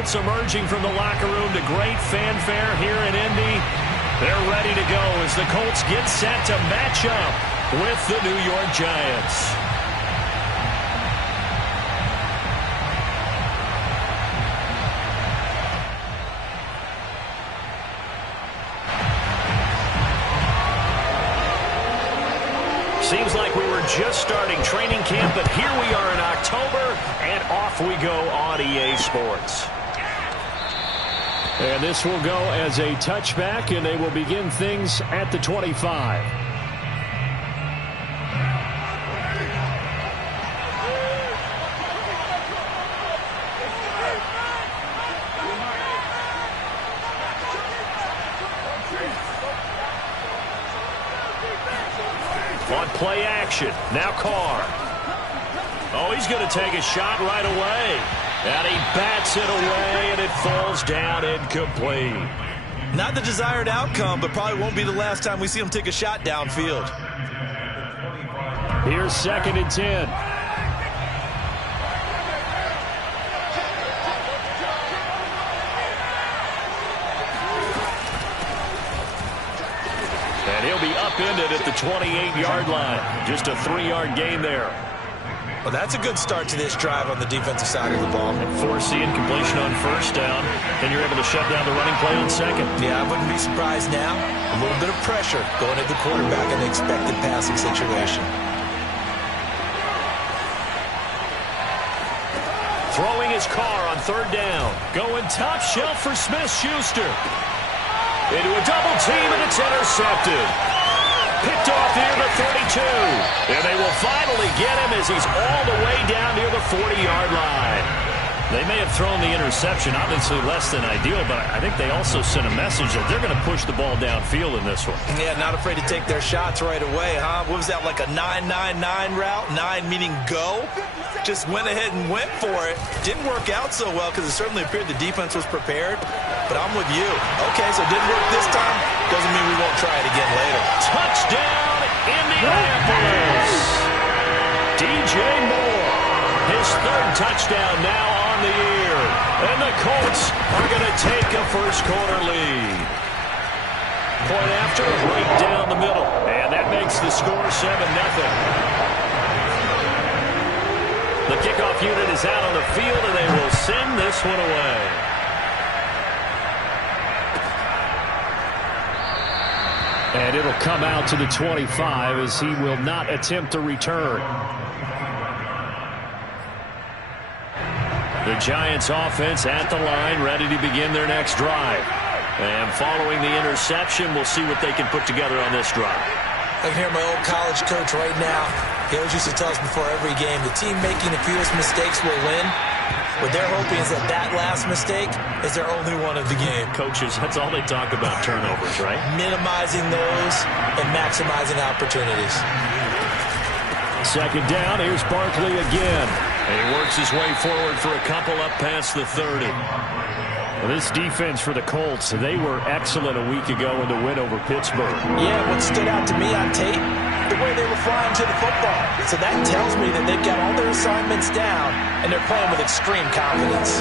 Colts emerging from the locker room to great fanfare here in Indy. They're ready to go as the Colts get set to match up with the New York Giants. Seems like we were just starting training camp, but here we are in October, and off we go on EA Sports. And this will go as a touchback, and they will begin things at the 25. On play action, now Carr. Oh, he's going to take a shot right away. And he bats it away, and it falls down incomplete. Not the desired outcome, but probably won't be the last time we see him take a shot downfield. Here's 2nd and 10. And he'll be upended at the 28-yard line. Just a 3-yard gain there. Well, that's a good start to this drive on the defensive side of the ball. And force the incompletion on 1st down. Then you're able to shut down the running play on 2nd. Yeah, I wouldn't be surprised now. A little bit of pressure going at the quarterback in the expected passing situation. Throwing his Carr on 3rd down. Going top shelf for Smith-Schuster. Into a double team, and it's intercepted. Picked off near the 32. And they will finally get him as he's all the way down near the 40-yard line. They may have thrown the interception, obviously less than ideal, but I think they also sent a message that they're going to push the ball downfield in this one. Yeah, not afraid to take their shots right away, huh? What was that, like a 9-9-9 route? 9 meaning go? Just went ahead and went for it. Didn't work out so well because it certainly appeared the defense was prepared. But I'm with you. Okay, so it didn't work this time. Doesn't mean we won't try it again later. Touchdown, Indianapolis! DJ Moore, his 3rd touchdown now on the year. And the Colts are going to take a first-quarter lead. Point after, right down the middle. And that makes the score 7-0. The kickoff unit is out on the field, and they will send this one away. And it'll come out to the 25 as he will not attempt to return. The Giants offense at the line, ready to begin their next drive. And following the interception, we'll see what they can put together on this drive. I can hear my old college coach right now. He always used to tell us before every game, the team making the fewest mistakes will win. What they're hoping is that that last mistake is their only one of the game. Coaches, that's all they talk about, turnovers, right? Minimizing those and maximizing opportunities. 2nd down, here's Barkley again. And he works his way forward for a couple up past the 30. Well, this defense for the Colts, they were excellent a week ago in the win over Pittsburgh. Yeah, what stood out to me on tape, the way they were flying to the football. So that tells me that they've got all their assignments down, and they're playing with extreme confidence.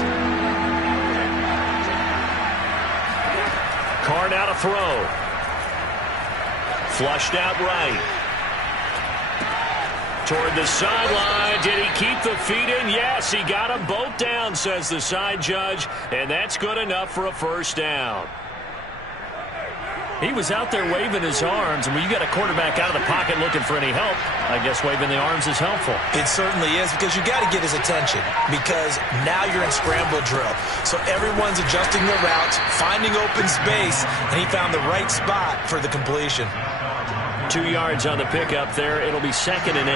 Carr now to throw. Flushed out right. Toward the sideline. Did he keep the feet in? Yes, he got them both down, says the side judge, and that's good enough for a 1st down. He was out there waving his arms, and when you got a quarterback out of the pocket looking for any help, I guess waving the arms is helpful. It certainly is, because you got to get his attention, because now you're in scramble drill. So everyone's adjusting their routes, finding open space, and he found the right spot for the completion. 2 yards on the pickup there. It'll be 2nd and 8.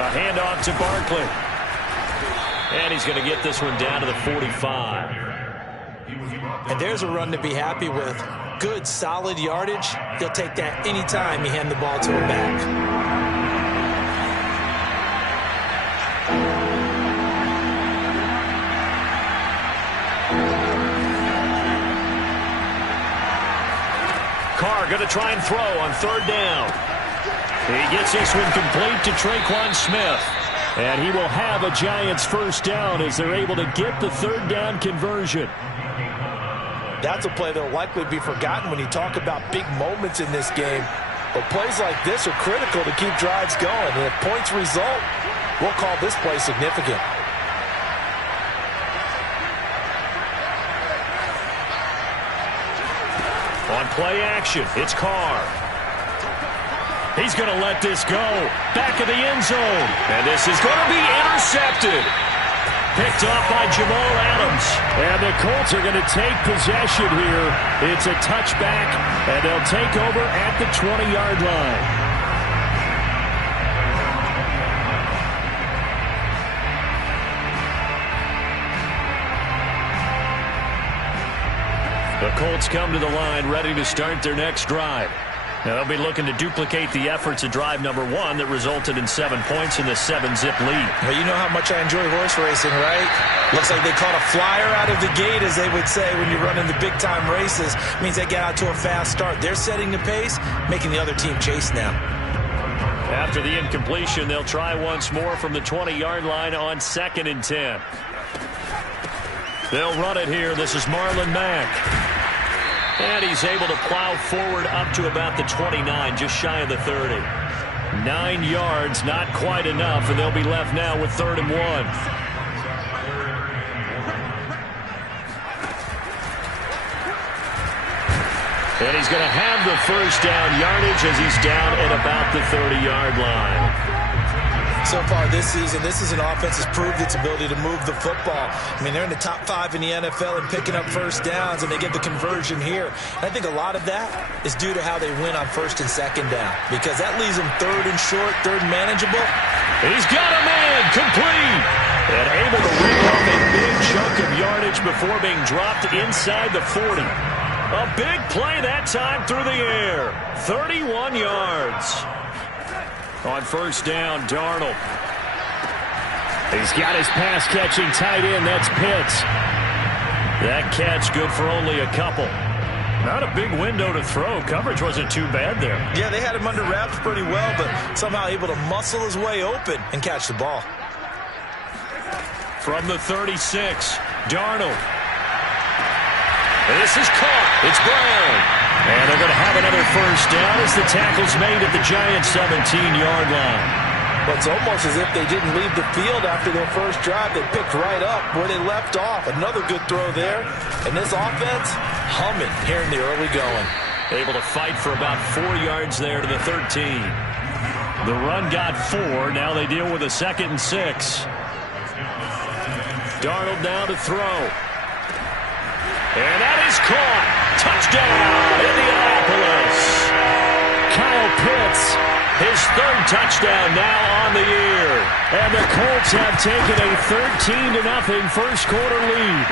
A handoff to Barkley. And he's going to get this one down to the 45. And there's a run to be happy with. Good, solid yardage. He'll take that anytime you hand the ball to him back. Carr going to try and throw on 3rd down. He gets this one complete to Traquan Smith. And he will have a Giants first down as they're able to get the third down conversion. That's a play that will likely be forgotten when you talk about big moments in this game. But plays like this are critical to keep drives going. And if points result, we'll call this play significant. On play action, it's Carr. He's going to let this go. Back of the end zone. And this is going to be intercepted. Picked off by Jamal Adams. And the Colts are going to take possession here. It's a touchback, and they'll take over at the 20-yard line. The Colts come to the line ready to start their next drive. Now they'll be looking to duplicate the efforts of drive number 1 that resulted in 7 points in the 7-zip lead. Well, you know how much I enjoy horse racing, right? Looks like they caught a flyer out of the gate, as they would say when you're running the big-time races. It means they get out to a fast start. They're setting the pace, making the other team chase now. After the incompletion, they'll try once more from the 20-yard line on 2nd and 10. They'll run it here. This is Marlon Mack. And he's able to plow forward up to about the 29, just shy of the 30. 9 yards, not quite enough, and they'll be left now with 3rd and 1. And he's going to have the first down yardage as he's down at about the 30-yard line. So far this season, this is an offense that's proved its ability to move the football. I mean, they're in the top 5 in the NFL and picking up first downs, and they get the conversion here. And I think a lot of that is due to how they win on 1st and 2nd down, because that leaves them 3rd and short, 3rd and manageable. He's got a man complete and able to rip off a big chunk of yardage before being dropped inside the 40. A big play that time through the air. 31 yards. On 1st down, Darnold. He's got his pass-catching tight end. That's Pitts. That catch good for only a couple. Not a big window to throw. Coverage wasn't too bad there. Yeah, they had him under wraps pretty well, but somehow able to muscle his way open and catch the ball. From the 36, Darnold. This is caught. It's Brown. And they're going to have another first down as the tackle's made at the Giants' 17-yard line. Well, it's almost as if they didn't leave the field after their first drive. They picked right up where they left off. Another good throw there. And this offense, humming here in the early going. Able to fight for about 4 yards there to the 13. The run got 4. Now they deal with a 2nd and 6. Darnold now to throw. And that is caught. Touchdown, Indianapolis. Kyle Pitts, his 3rd touchdown now on the year. And the Colts have taken a 13-0 first quarter lead.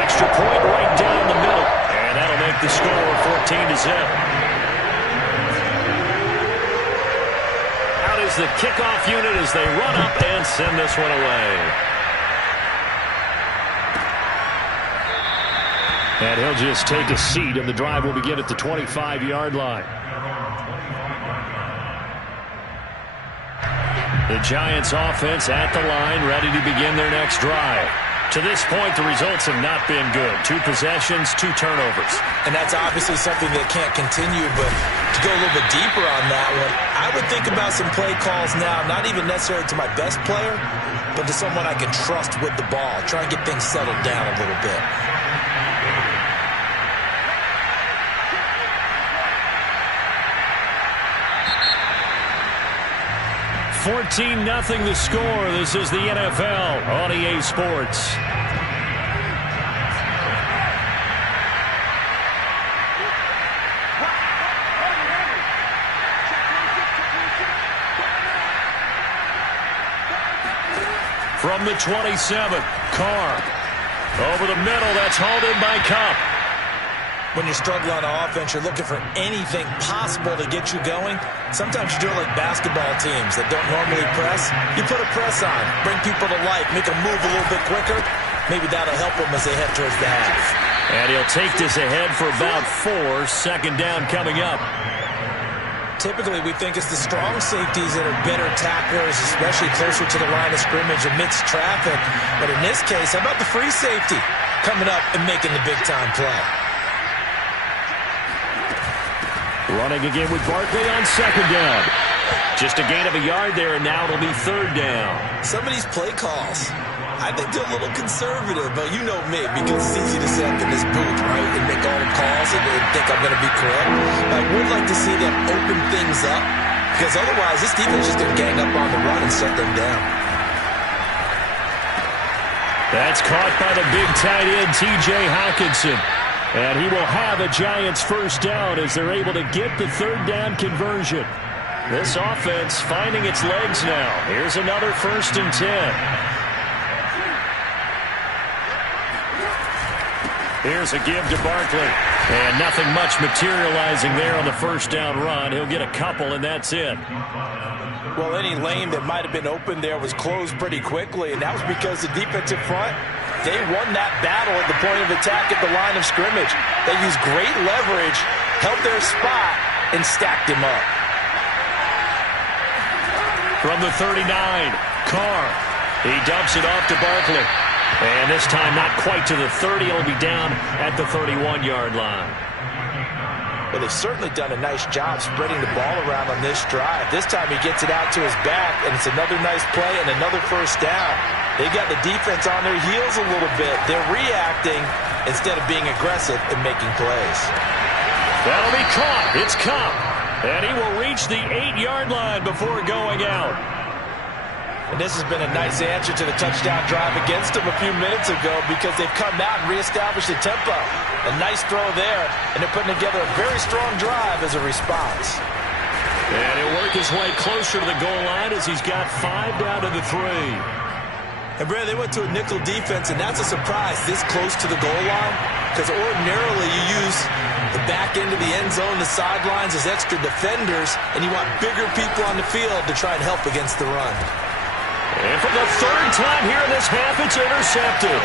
Extra point right down the middle. And that'll make the score 14-0. Out is the kickoff unit as they run up and send this one away. And he'll just take a seat, and the drive will begin at the 25-yard line. The Giants offense at the line, ready to begin their next drive. To this point, the results have not been good. 2 possessions, 2 turnovers. And that's obviously something that can't continue, but to go a little bit deeper on that one, I would think about some play calls now, not even necessarily to my best player, but to someone I can trust with the ball. Try and get things settled down a little bit. 14-0 the score. This is the NFL on EA Sports. From the 27, Carr. Over the middle, that's hauled in by Cup. When you're struggling on offense, you're looking for anything possible to get you going. Sometimes you do it like basketball teams that don't normally press. You put a press on, bring people to life, make them move a little bit quicker. Maybe that'll help them as they head towards the half. And he'll take this ahead for about 4. 2nd down coming up. Typically, we think it's the strong safeties that are better tacklers, especially closer to the line of scrimmage amidst traffic. But in this case, how about the free safety coming up and making the big-time play? Running again with Barkley on second down. Just a gain of a yard there, and now it'll be third down. Some of these play calls, I think they're a little conservative, but you know me, because it's easy to sit up in this booth, right, and make all the calls and think I'm going to be correct. I would like to see them open things up, because otherwise this defense is just going to gang up on the run and shut them down. That's caught by the big tight end, T.J. Hockenson. And he will have a Giants first down as they're able to get the third down conversion. This offense finding its legs now. Here's another 1st and 10. Here's a give to Barkley. And nothing much materializing there on the first down run. He'll get a couple, and that's it. Well, any lane that might have been open there was closed pretty quickly, and that was because the defensive front, they won that battle at the point of attack at the line of scrimmage. They used great leverage, held their spot, and stacked him up. From the 39, Carr. He dumps it off to Barkley. And this time not quite to the 30. It'll be down at the 31-yard line. Well, they've certainly done a nice job spreading the ball around on this drive. This time he gets it out to his back, and it's another nice play and another first down. They've got the defense on their heels a little bit. They're reacting instead of being aggressive and making plays. That'll be caught. It's Cup. And he will reach the 8-yard line before going out. And this has been a nice answer to the touchdown drive against them a few minutes ago, because they've come out and reestablished the tempo. A nice throw there, and they're putting together a very strong drive as a response. And he'll work his way closer to the goal line as he's got 5 down to the 3. And, Brad, they went to a nickel defense, and that's a surprise this close to the goal line, because ordinarily you use the back end of the end zone, the sidelines as extra defenders, and you want bigger people on the field to try and help against the run. And for the 3rd time here in this half, it's intercepted.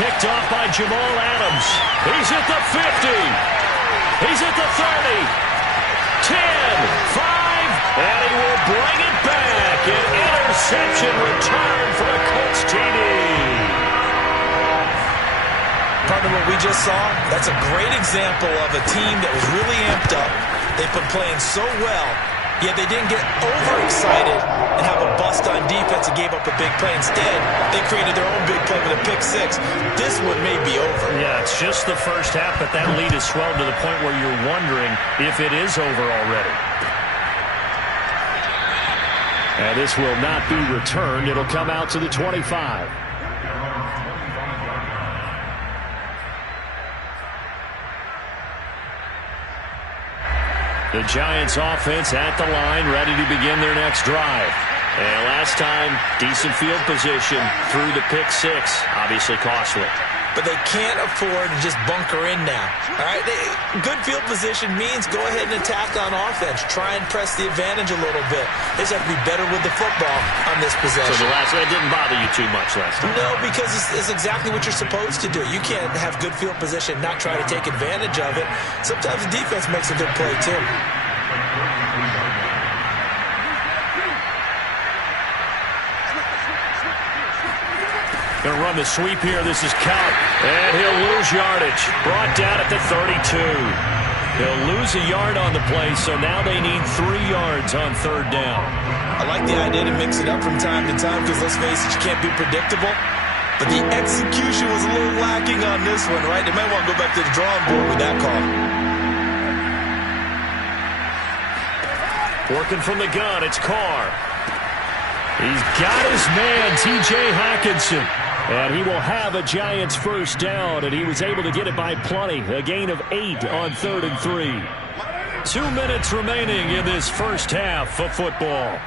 Picked off by Jamal Adams. He's at the 50. He's at the 30. 10, 5, and he will bring it back. An interception return for the Colts TD. Partner, what we just saw, that's a great example of a team that was really amped up. They've been playing so well, yet they didn't get overexcited and have a bust on defense and gave up a big play. Instead, they created their own big play with a pick 6. This one may be over. Yeah, it's just the first half, but that lead has swelled to the point where you're wondering if it is over already. And this will not be returned. It'll come out to the 25. The Giants offense at the line, ready to begin their next drive. And last time, decent field position through the pick 6. Obviously costly. But they can't afford to just bunker in now. All right, good field position means go ahead and attack on offense. Try and press the advantage a little bit. They just have to be better with the football on this possession. So it didn't bother you too much last time? No, because it's exactly what you're supposed to do. You can't have good field position, not try to take advantage of it. Sometimes the defense makes a good play too. Going to run the sweep here. This is Count. And he'll lose yardage. Brought down at the 32. He'll lose a yard on the play, so now they need 3 yards on 3rd down. I like the idea to mix it up from time to time, because let's face it, you can't be predictable. But the execution was a little lacking on this one, right? They might want to go back to the drawing board with that call. Working from the gun, it's Carr. He's got his man, T.J. Hockenson. And he will have a Giants first down, and he was able to get it by plenty. A gain of 8 on 3rd and 3. 2 minutes remaining in this first half of football.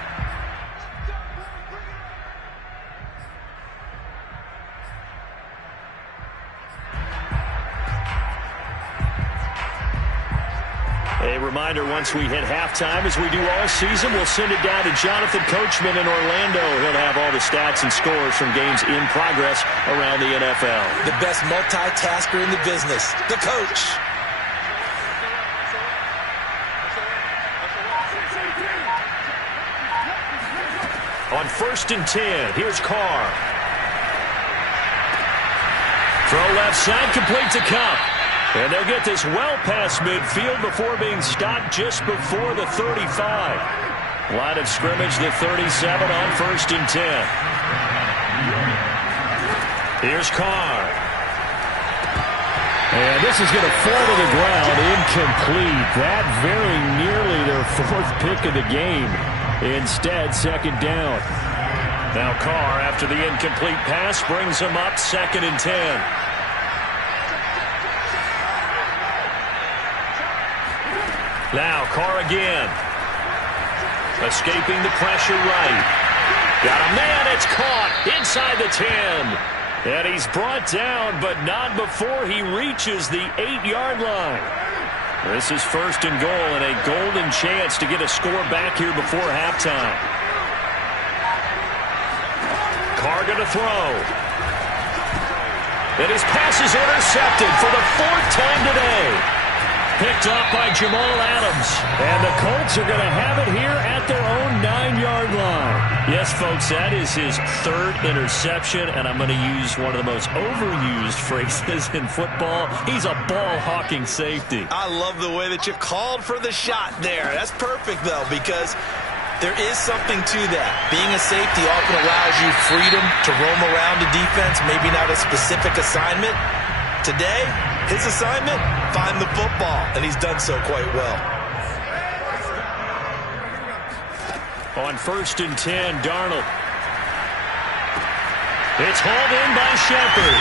A reminder, once we hit halftime, as we do all season, we'll send it down to Jonathan Coachman in Orlando. He'll have all the stats and scores from games in progress around the NFL. The best multitasker in the business, the coach. On 1st and 10, here's Carr. Throw left side, complete to Cup. And they'll get this well past midfield before being stopped just before the 35. Line of scrimmage, the 37 on 1st and 10. Here's Carr. And this is going to fall to the ground, incomplete. That very nearly their 4th pick of the game. Instead, 2nd down. Now Carr, after the incomplete pass, brings him up 2nd and 10. Now Carr again. Escaping the pressure right. Got a man, it's caught inside the 10. And he's brought down, but not before he reaches the 8-yard line. This is 1st and goal and a golden chance to get a score back here before halftime. Carr going to throw. And his pass is intercepted for the 4th time today. Picked off by Jamal Adams. And the Colts are going to have it here at their own 9-yard line. Yes, folks, that is his 3rd interception, and I'm going to use one of the most overused phrases in football. He's a ball-hawking safety. I love the way that you called for the shot there. That's perfect, though, because there is something to that. Being a safety often allows you freedom to roam around the defense, maybe not a specific assignment. Today, his assignment, find the football, and he's done so quite well. On 1st and 10, Darnold. It's hauled in by Shepard.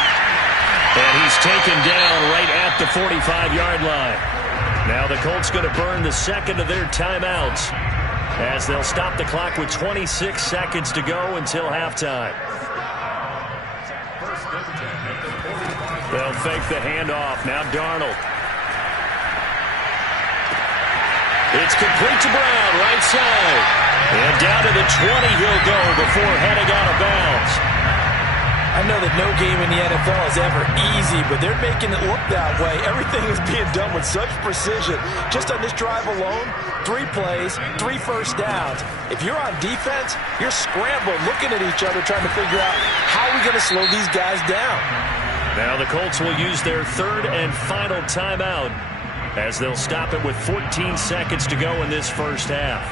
And he's taken down right at the 45-yard line. Now the Colts going to burn the 2nd of their timeouts as they'll stop the clock with 26 seconds to go until halftime. They'll fake the handoff. Now Darnold. It's complete to Brown, right side. And down to the 20 he'll go before heading out of bounds. I know that no game in the NFL is ever easy, but they're making it look that way. Everything is being done with such precision. Just on this drive alone, 3 plays, 3 first downs. If you're on defense, you're scrambling, looking at each other, trying to figure out how are we going to slow these guys down. Now the Colts will use their 3rd and final timeout as they'll stop it with 14 seconds to go in this first half.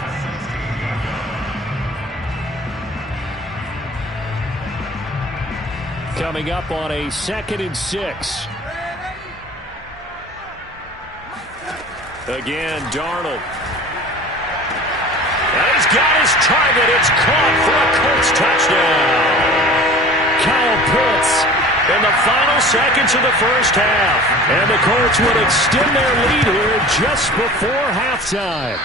Coming up on a 2nd and 6. Again, Darnold. And he's got his target. It's caught for a Colts touchdown. Kyle Pitts in the final seconds of the first half. And the Colts would extend their lead here just before halftime.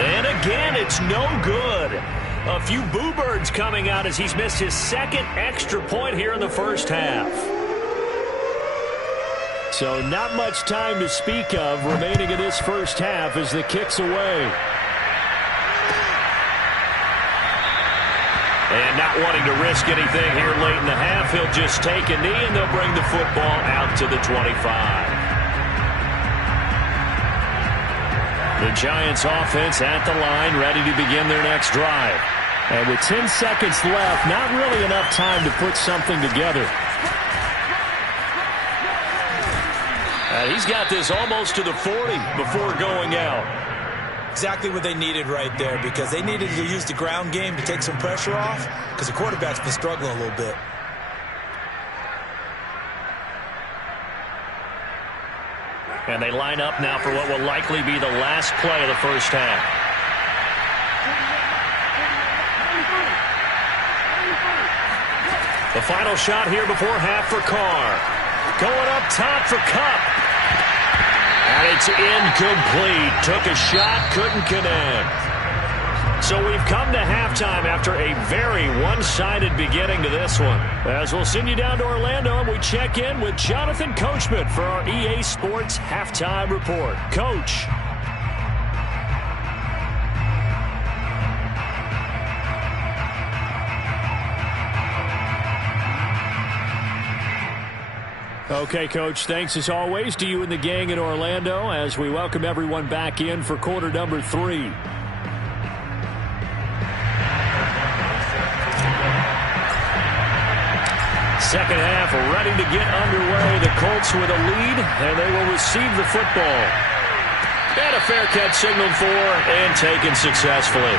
And again, it's no good. A few boo birds coming out as he's missed his 2nd extra point here in the first half. So not much time to speak of remaining in this first half as the kick's away. And not wanting to risk anything here late in the half, he'll just take a knee and they'll bring the football out to the 25. The Giants offense at the line, ready to begin their next drive. And with 10 seconds left, not really enough time to put something together. He's got this almost to the 40 before going out. Exactly what they needed right there, because they needed to use the ground game to take some pressure off, because the quarterback's been struggling a little bit. And they line up now for what will likely be the last play of the first half. The final shot here before half for Carr. Going up top for Kupp. And it's incomplete. Took a shot, couldn't connect. So we've come to halftime after a very one-sided beginning to this one. As we'll send you down to Orlando and we check in with Jonathan Coachman for our EA Sports Halftime Report. Coach. Okay, Coach, thanks as always to you and the gang in Orlando as we welcome everyone back in for quarter number 3. Second half ready to get underway. The Colts with a lead, and they will receive the football. And a fair catch signaled for and taken successfully.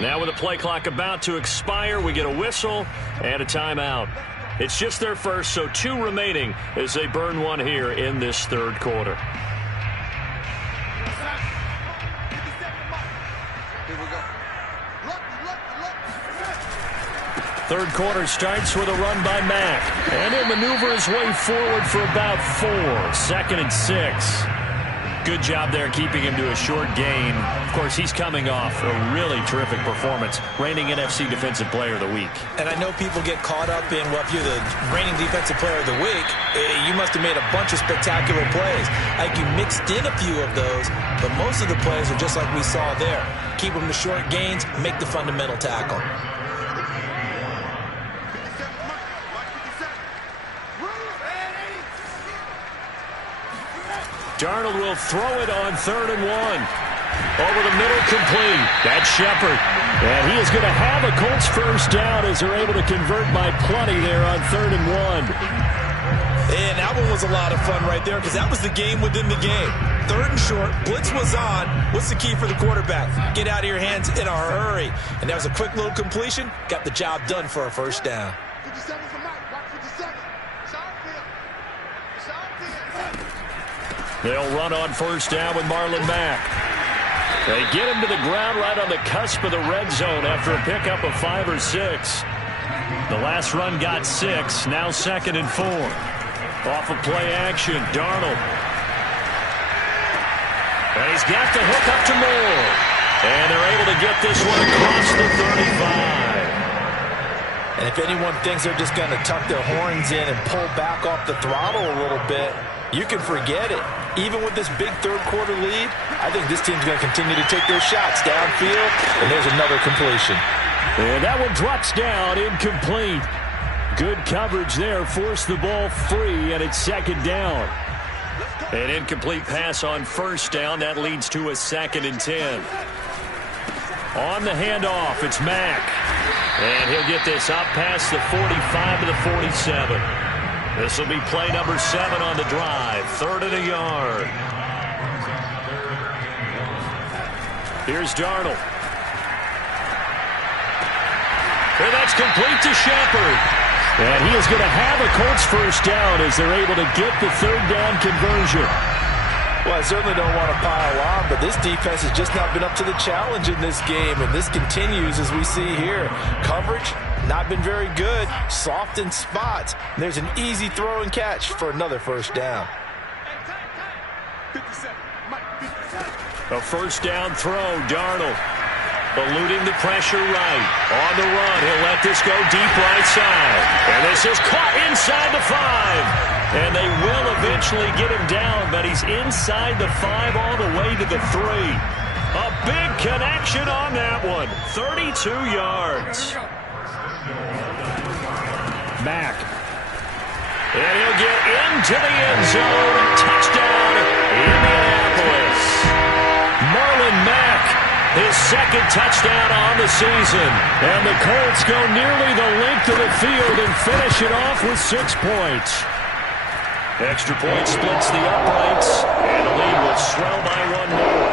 Now with the play clock about to expire, we get a whistle and a timeout. It's just their first, so 2 remaining as they burn one here in this third quarter. Third quarter starts with a run by Mack. And he'll maneuver his way forward for about 4. 2nd and 6. Good job there keeping him to a short gain. Of course, he's coming off a really terrific performance, reigning NFC Defensive Player of the Week. And I know people get caught up in, well, if you're the reigning Defensive Player of the Week, you must have made a bunch of spectacular plays. Like you mixed in a few of those, but most of the plays are just like we saw there. Keep them to short gains, make the fundamental tackle. Darnold will throw it on 3rd and 1. Over the middle, complete. That's Shepard. And he is going to have a Colts first down as they're able to convert by plenty there on 3rd and 1. And that one was a lot of fun right there because that was the game within the game. 3rd and short, blitz was on. What's the key for the quarterback? Get out of your hands in a hurry. And that was a quick little completion. Got the job done for a first down. They'll run on first down with Marlon Mack. They get him to the ground right on the cusp of the red zone after a pickup of 5 or 6. The last run got 6, now 2nd and 4. Off of play action, Darnold. And he's got the hook up to Moore. And they're able to get this one across the 35. And if anyone thinks they're just going to tuck their horns in and pull back off the throttle a little bit, you can forget it. Even with this big third quarter lead, I think this team's going to continue to take their shots downfield, and there's another completion. And that one drops down, incomplete. Good coverage there, forced the ball free, and it's 2nd down. An incomplete pass on first down, that leads to a 2nd and 10. On the handoff, it's Mack. And he'll get this up past the 45 to the 47. This will be play number 7 on the drive. 3rd and a yard. Here's Darnold. And that's complete to Shepard. And he is going to have a Colts first down as they're able to get the 3rd down conversion. Well, I certainly don't want to pile on, but this defense has just not been up to the challenge in this game, and this continues as we see here. Coverage, not been very good. Soft in spots. And there's an easy throw and catch for another first down. A first down throw, Darnold. Eluding the pressure right. On the run, he'll let this go deep right side. And this is caught inside the 5. And they will eventually get him down, but he's inside the 5 all the way to the 3. A big connection on that one. 32 yards. Mack. And he'll get into the end zone. Touchdown, Indianapolis. Marlon Mack, his 2nd touchdown on the season. And the Colts go nearly the length of the field and finish it off with 6 points. Extra point splits the uprights, and the lead will swell by 1 more.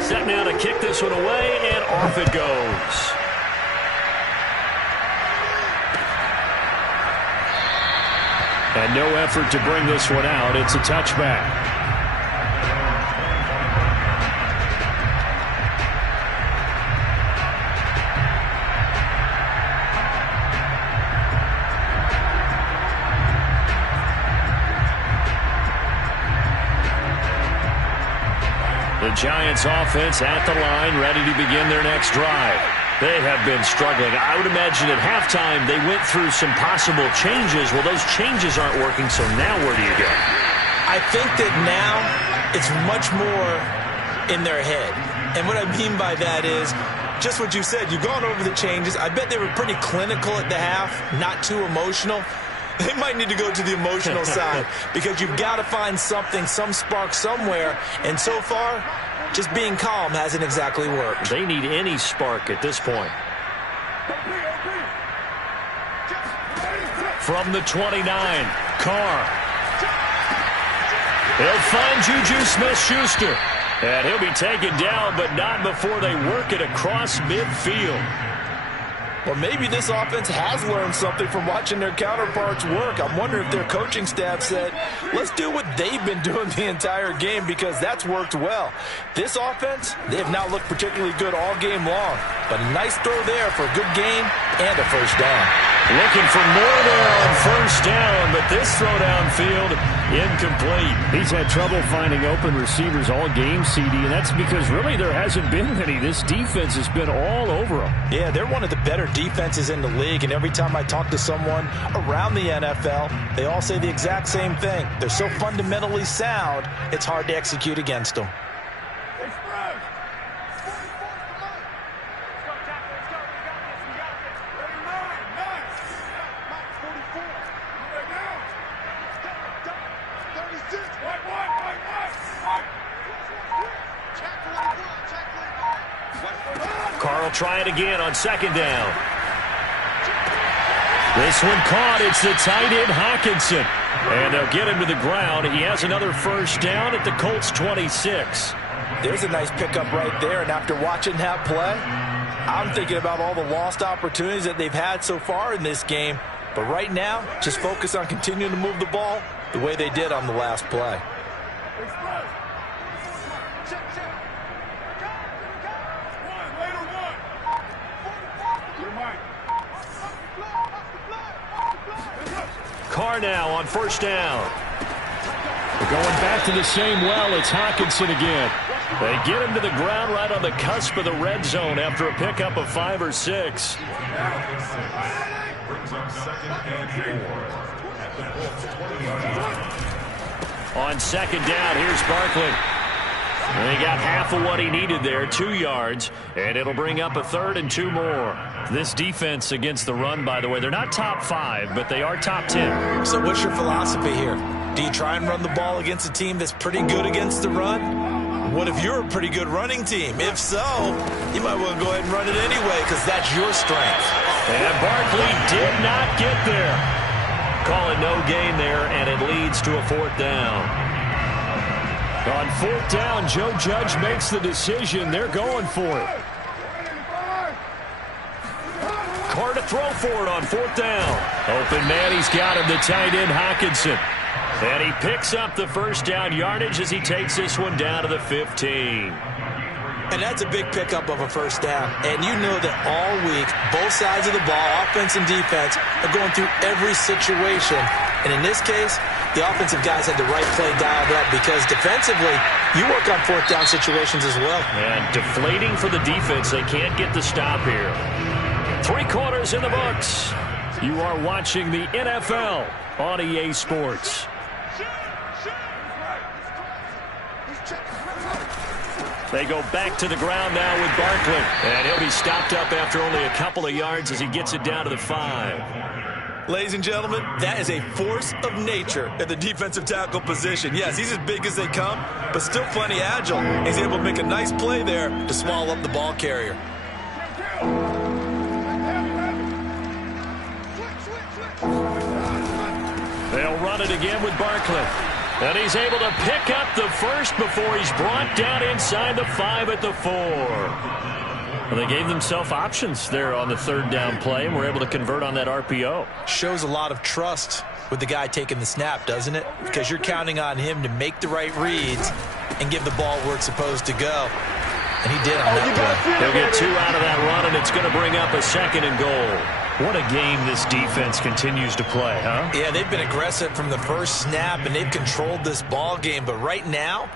Set now to kick this one away, and off it goes. And no effort to bring this one out. It's a touchback. The The Giants offense at the line, ready to begin their next drive. They have been struggling. I would imagine at halftime they went through some possible changes. Well, those changes aren't working, so now where do you go? I think that now it's much more in their head. And what I mean by that is just what you said. You've gone over the changes. I bet they were pretty clinical at the half, not too emotional. They might need to go to the emotional side because you've got to find something, some spark somewhere. And so far, just being calm hasn't exactly worked. They need any spark at this point. From the 29, Carr. They'll find Juju Smith-Schuster. And he'll be taken down, but not before they work it across midfield. Well, maybe this offense has learned something from watching their counterparts work. I'm wondering if their coaching staff said, let's do what they've been doing the entire game because that's worked well. This offense, they have not looked particularly good all game long. But a nice throw there for a good gain and a first down. Looking for more there on first down, but this throw downfield incomplete. He's had trouble finding open receivers all game, CD, and that's because really there hasn't been many. This defense has been all over him. Yeah, they're one of the better defenses in the league, and every time I talk to someone around the NFL, they all say the exact same thing. They're so fundamentally sound, it's hard to execute against them. Carr try it again on second down. This one caught. It's the tight end Hockenson. And they'll get him to the ground. He has another first down at the Colts 26. There's a nice pickup right there. And after watching that play, I'm thinking about all the lost opportunities that they've had so far in this game. But right now, just focus on continuing to move the ball the way they did on the last play. Carr now on first down. Going back to the same well, it's Hockenson again. They get him to the ground right on the cusp of the red zone after a pickup of 5 or 6. On second down, here's Barkley. And he got half of what he needed there, 2 yards, and it'll bring up a 3rd and 2 more. This defense against the run, by the way, they're not top 5, but they are top 10. So what's your philosophy here? Do you try and run the ball against a team that's pretty good against the run? What if you're a pretty good running team? If so, you might want to go ahead and run it anyway because that's your strength. And Barkley did not get there. Call it no gain there, and it leads to a 4th down. On 4th down, Joe Judge makes the decision. They're going for it. Carr to throw for it on 4th down. Open man, he's got him, the tight end Hockenson. And he picks up the first down yardage as he takes this one down to the 15. And that's a big pickup of a first down. And you know that all week, both sides of the ball, offense and defense, are going through every situation. And in this case, the offensive guys had the right play dialed up because defensively, you work on 4th down situations as well. And deflating for the defense. They can't get the stop here. 3 quarters in the books. You are watching the NFL on EA Sports. They go back to the ground now with Barkley. And he'll be stopped up after only a couple of yards as he gets it down to the 5. Ladies and gentlemen, that is a force of nature at the defensive tackle position. Yes, he's as big as they come, but still plenty agile. He's able to make a nice play there to swallow up the ball carrier. They'll run it again with Barkley. And he's able to pick up the first before he's brought down inside the 5 at the 4. Well, they gave themselves options there on the 3rd down play and were able to convert on that RPO. Shows a lot of trust with the guy taking the snap, doesn't it? Because you're counting on him to make the right reads and give the ball where it's supposed to go. And he did on that play. They'll get 2 out of that run, and it's going to bring up a 2nd and goal. What a game this defense continues to play, huh? Yeah, they've been aggressive from the first snap, and they've controlled this ball game. But right now,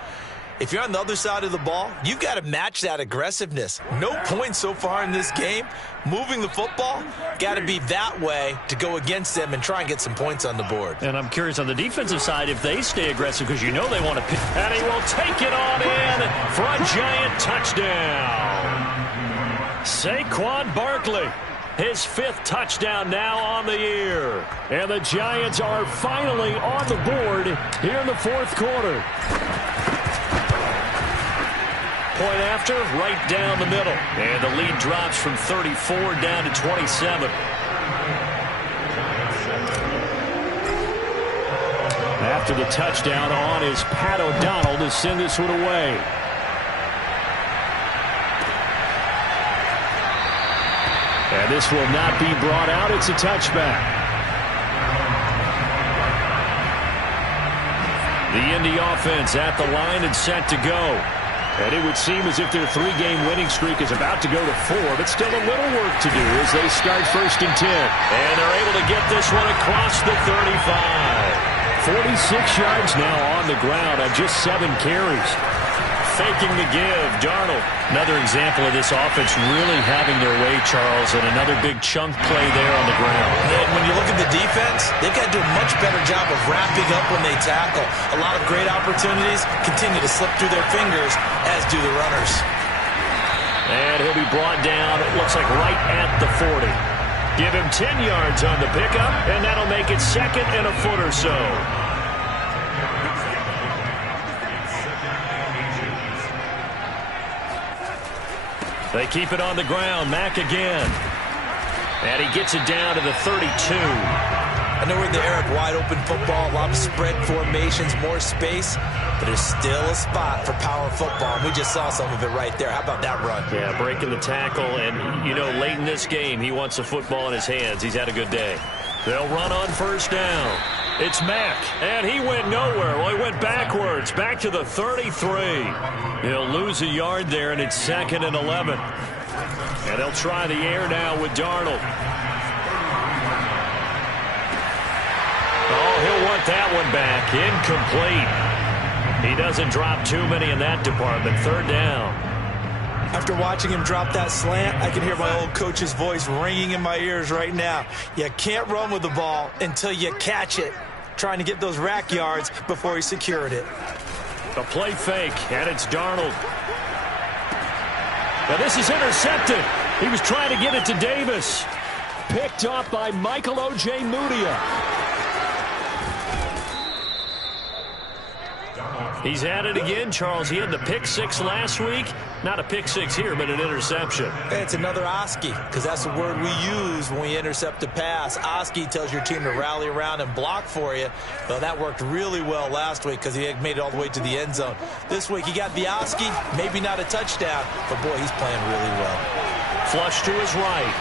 if you're on the other side of the ball, you've got to match that aggressiveness. No points so far in this game. Moving the football, got to be that way to go against them and try and get some points on the board. And I'm curious on the defensive side if they stay aggressive because you know they want to pick. And he will take it on in for a giant touchdown. Saquon Barkley. His 5th touchdown now on the year. And the Giants are finally on the board here in the 4th quarter. Point after, right down the middle. And the lead drops from 34 down to 27. After the touchdown on is Pat O'Donnell to send this one away. And this will not be brought out. It's a touchback. The Indy offense at the line and set to go. And it would seem as if their 3-game winning streak is about to go to 4, but still a little work to do as they start 1st and 10. And they're able to get this one across the 35. 46 yards now on the ground on just 7 carries. Faking the give, Darnold. Another example of this offense really having their way, Charles, and another big chunk play there on the ground. And when you look at the defense, they've got to do a much better job of wrapping up when they tackle. A lot of great opportunities continue to slip through their fingers, as do the runners. And he'll be brought down, it looks like right at the 40. Give him 10 yards on the pickup, and that'll make it 2nd and a foot or so. They keep it on the ground. Mack again. And he gets it down to the 32. I know we're in the era of wide-open football, a lot of spread formations, more space, but there's still a spot for power football, and we just saw some of it right there. How about that run? Yeah, breaking the tackle, and, you know, late in this game, he wants the football in his hands. He's had a good day. They'll run on 1st down. It's Mack, and he went nowhere. Well, he went backwards, back to the 33. He'll lose a yard there, and it's 2nd and 11. And they'll try the air now with Darnold. Oh, he'll want that one back. Incomplete. He doesn't drop too many in that department. 3rd down. After watching him drop that slant, I can hear my old coach's voice ringing in my ears right now. You can't run with the ball until you catch it. Trying to get those rack yards before he secured it. A play fake, and it's Darnold. Now this is intercepted. He was trying to get it to Davis. Picked up by Michael O.J. Mudia. He's at it again, Charles. He had the pick 6 last week. Not a pick 6 here, but an interception. It's another Oski, because that's the word we use when we intercept a pass. Oski tells your team to rally around and block for you. Well, that worked really well last week because he had made it all the way to the end zone. This week, he got the Oski, maybe not a touchdown, but boy, he's playing really well. Flush to his right.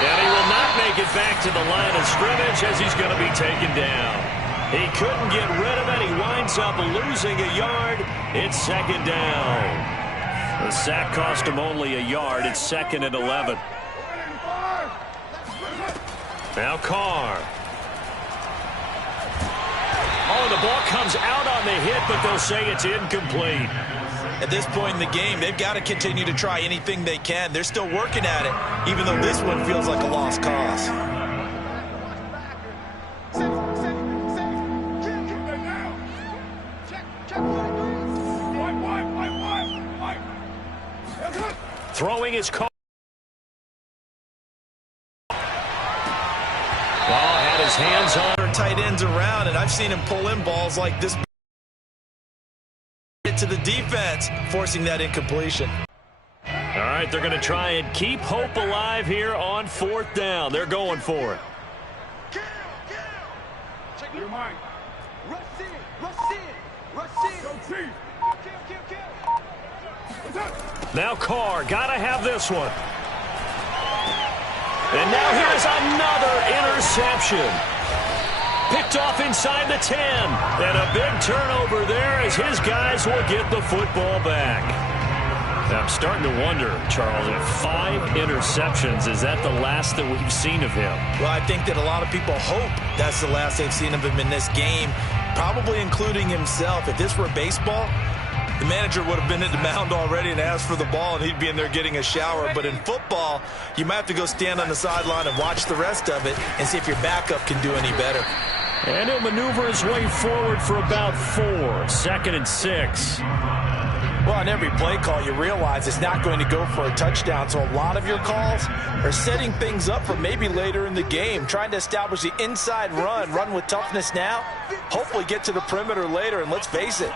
And he will not make it back to the line of scrimmage as he's going to be taken down. He couldn't get rid of it. He winds up losing a yard. It's 2nd down. The sack cost him only a yard. It's 2nd and 11. Now Carr. Oh, the ball comes out on the hit, but they'll say it's incomplete. At this point in the game, they've got to continue to try anything they can. They're still working at it, even though this one feels like a lost cause. Throwing his car. Had his hands on tight ends around, and I've seen him pull in balls like this to the defense, forcing that incompletion. All right, they're going to try and keep hope alive here on 4th down. They're going for it. Check your mind. Rush in. Now Carr, gotta have this one. And now here's another interception. Picked off inside the 10. And a big turnover there as his guys will get the football back. I'm starting to wonder, Charles, if 5 interceptions, is that the last that we've seen of him? Well, I think that a lot of people hope that's the last they've seen of him in this game, probably including himself. If this were baseball, the manager would have been at the mound already and asked for the ball, and he'd be in there getting a shower. But in football, you might have to go stand on the sideline and watch the rest of it and see if your backup can do any better. And he'll maneuver his way forward for about 4. 2nd and 6. Well, on every play call, you realize it's not going to go for a touchdown. So a lot of your calls are setting things up for maybe later in the game, trying to establish the inside run with toughness now, hopefully get to the perimeter later, and let's face it.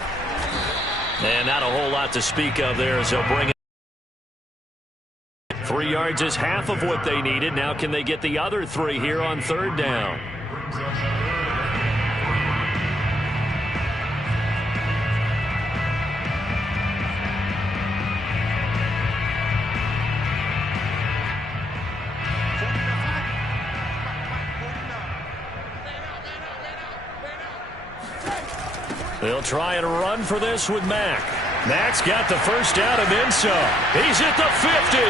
And not a whole lot to speak of there as they'll bring it. 3 yards is half of what they needed. Now can they get the other 3 here on 3rd down? They'll try and run for this with Mack. Mack's got the first down and then some. He's at the 50, 30,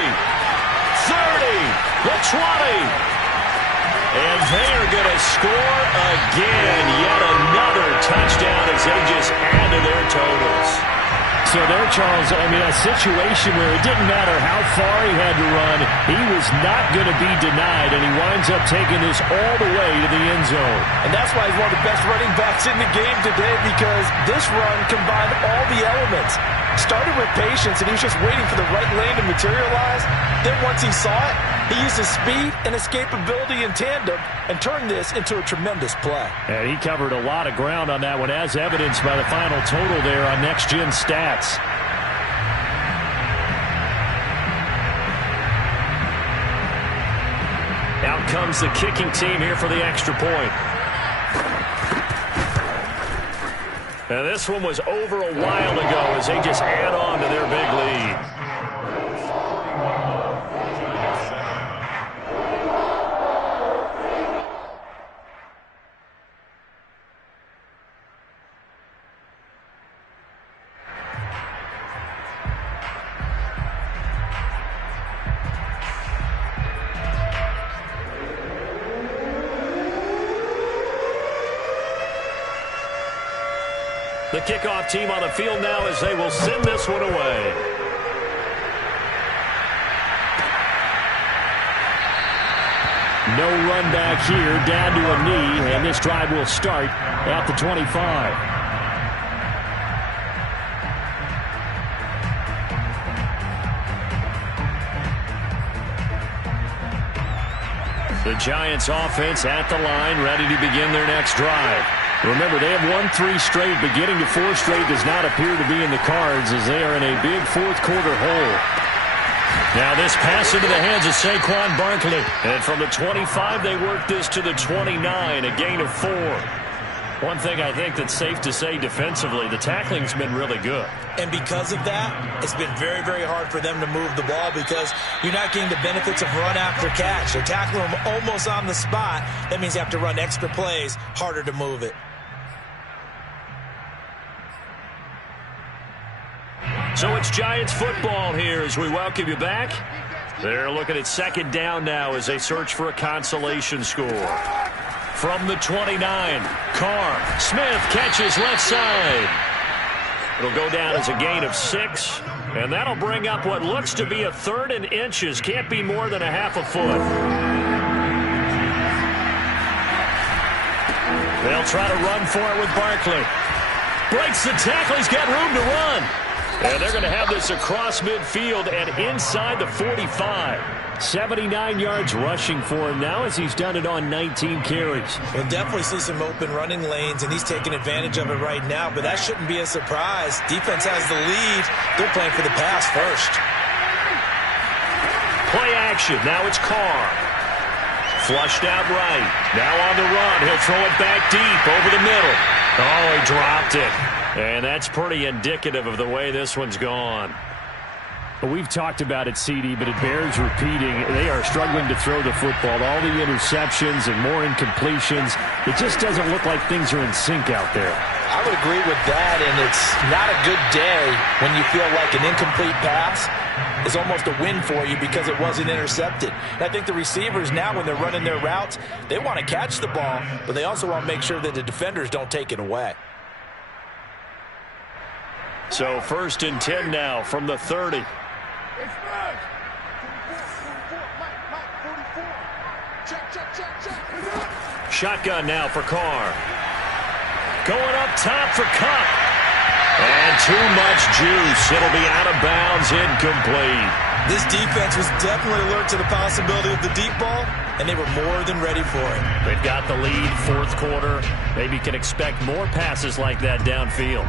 the 20. And they are going to score again. Yet another touchdown as they just add to their totals. So there, Charles, I mean, a situation where it didn't matter how far he had to run, he was not going to be denied, and he winds up taking this all the way to the end zone. And that's why he's one of the best running backs in the game today, because this run combined all the elements. Started with patience, and he was just waiting for the right lane to materialize. Then once he saw it, he used his speed and escapability in tandem and turned this into a tremendous play. And he covered a lot of ground on that one, as evidenced by the final total there on Next Gen Stats. Out comes the kicking team here for the extra point. And this one was over a while ago as they just add on to their big lead. The kickoff team on the field now as they will send this one away. No run back here, down to a knee, and this drive will start at the 25. The Giants offense at the line, ready to begin their next drive. Remember, they have won 3 straight, but getting to 4 straight does not appear to be in the cards as they are in a big fourth-quarter hole. Now this pass into the hands of Saquon Barkley. And from the 25, they work this to the 29, a gain of 4. One thing I think that's safe to say defensively, the tackling's been really good. And because of that, it's been very, very hard for them to move the ball because you're not getting the benefits of run after catch. They're tackling them almost on the spot. That means you have to run extra plays, harder to move it. So it's Giants football here as we welcome you back. They're looking at 2nd down now as they search for a consolation score. From the 29, Carr. Smith catches left side. It'll go down as a gain of 6, and that'll bring up what looks to be a 3rd and inches. Can't be more than a half a foot. They'll try to run for it with Barkley. Breaks the tackle. He's got room to run. And they're going to have this across midfield and inside the 45. 79 yards rushing for him now as he's done it on 19 carries. We'll definitely see some open running lanes, and he's taking advantage of it right now, but that shouldn't be a surprise. Defense has the lead. They're playing for the pass first. Play action. Now it's Carr. Flushed out right. Now on the run. He'll throw it back deep over the middle. Oh, he dropped it. And that's pretty indicative of the way this one's gone. Well, we've talked about it, CD, but it bears repeating. They are struggling to throw the football. All the interceptions and more incompletions. It just doesn't look like things are in sync out there. I would agree with that, and it's not a good day when you feel like an incomplete pass is almost a win for you because it wasn't intercepted. And I think the receivers now, when they're running their routes, they want to catch the ball, but they also want to make sure that the defenders don't take it away. So 1st and 10 now from the 30. Shotgun now for Carr. Going up top for Cup. And too much juice. It'll be out of bounds, incomplete. This defense was definitely alert to the possibility of the deep ball, and they were more than ready for it. They've got the lead, 4th quarter. Maybe can expect more passes like that downfield.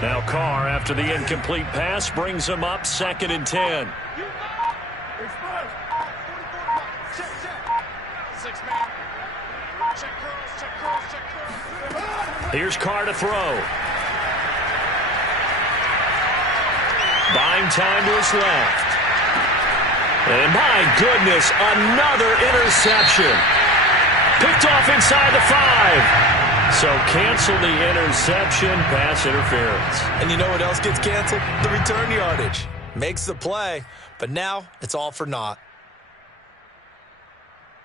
Now Carr, after the incomplete pass, brings him up 2nd and 10. Here's Carr to throw. Buying time to his left. And my goodness, another interception. Picked off inside the 5. So cancel the interception, pass interference. And you know what else gets canceled? The return yardage. Makes the play, but now it's all for naught.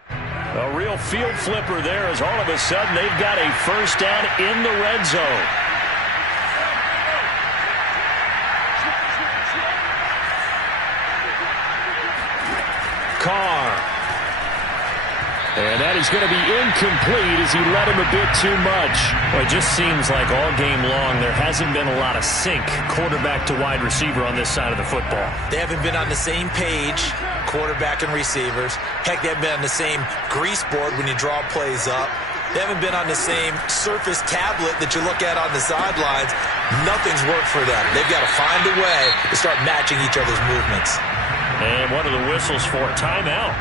A real field flipper there as all of a sudden they've got a 1st down in the red zone. Carr. And that is going to be incomplete as he led him a bit too much. Well, it just seems like all game long there hasn't been a lot of sync quarterback to wide receiver on this side of the football. They haven't been on the same page, quarterback and receivers. Heck, they haven't been on the same grease board when you draw plays up. They haven't been on the same surface tablet that you look at on the sidelines. Nothing's worked for them. They've got to find a way to start matching each other's movements. And one of the whistles for a timeout.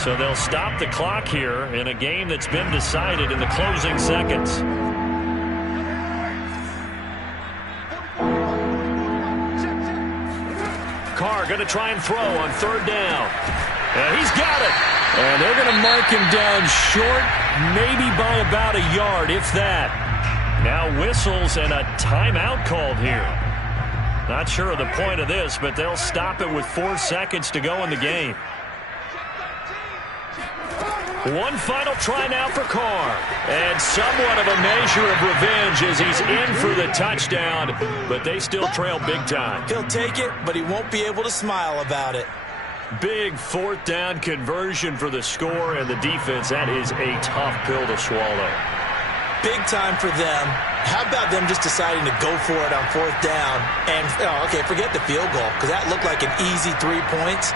So they'll stop the clock here in a game that's been decided in the closing seconds. Carr going to try and throw on 3rd down. And he's got it. And they're going to mark him down short, maybe by about a yard, if that. Now whistles and a timeout called here. Not sure of the point of this, but they'll stop it with 4 seconds to go in the game. One final try now for Carr. And somewhat of a measure of revenge as he's in for the touchdown, but they still trail big time. He'll take it, but he won't be able to smile about it. Big 4th down conversion for the score, and the defense, that is a tough pill to swallow. Big time for them. How about them just deciding to go for it on 4th down? And, okay, forget the field goal, because that looked like an easy 3 points.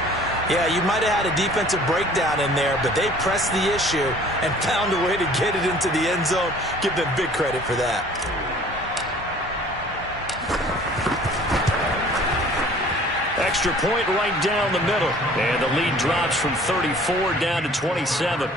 Yeah, you might have had a defensive breakdown in there, but they pressed the issue and found a way to get it into the end zone. Give them big credit for that. Extra point right down the middle. And the lead drops from 34 down to 27.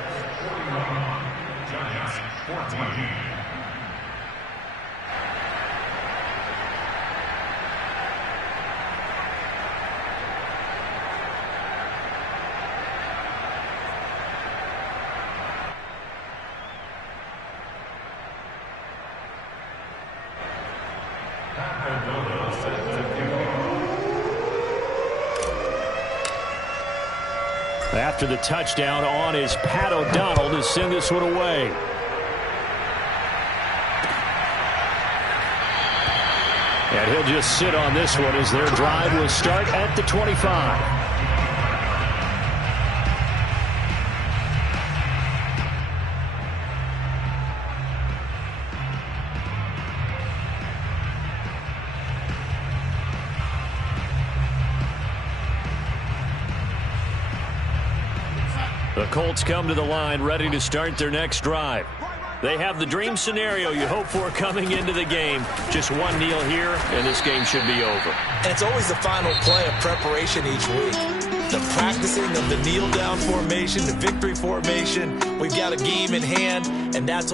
After the touchdown on is Pat O'Donnell to send this one away. And he'll just sit on this one as their drive will start at the 25. The Colts come to the line ready to start their next drive. They have the dream scenario you hope for coming into the game. Just one kneel here, and this game should be over. And it's always the final play of preparation each week. The practicing of the kneel-down formation, the victory formation. We've got a game in hand, and that's